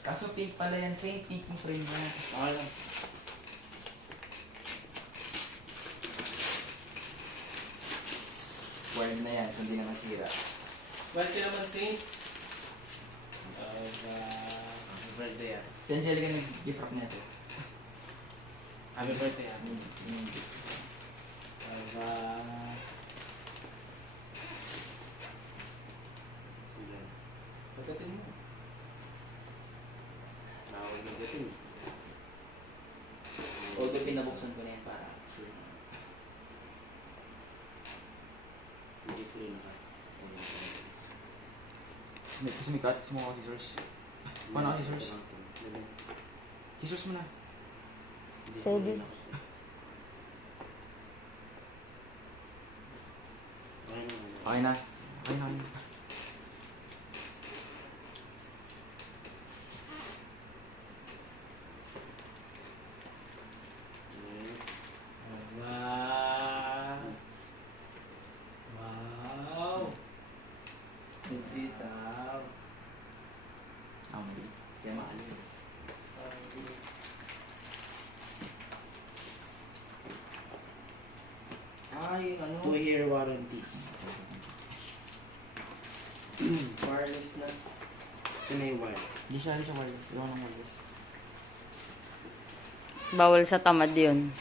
Kaso fake pala yan, fake yung frame niya. Okay lang. Wired na yan, kung di naman sira. Well, ka naman, Saint. Happy birthday, ah. Si Angelica nag-gift wrap niya ito. Happy birthday, ah. Yung Sige. Pagkatin mo. Bawal pagkatin. although pinabuksan ko na yan para sure. Hindi free na ka. Kasi may cut, sumuha ko scissors. Paano ka scissors? Scissors mo na. Sige. Okay na. Okay na. Wow! Hindi daw. Kaya mahal yun. Ay, ano? 2-year warranty. Wireless na. Sino yung wire? Hindi siya wireless. Iwan ng wireless. Bawal sa tamad yun.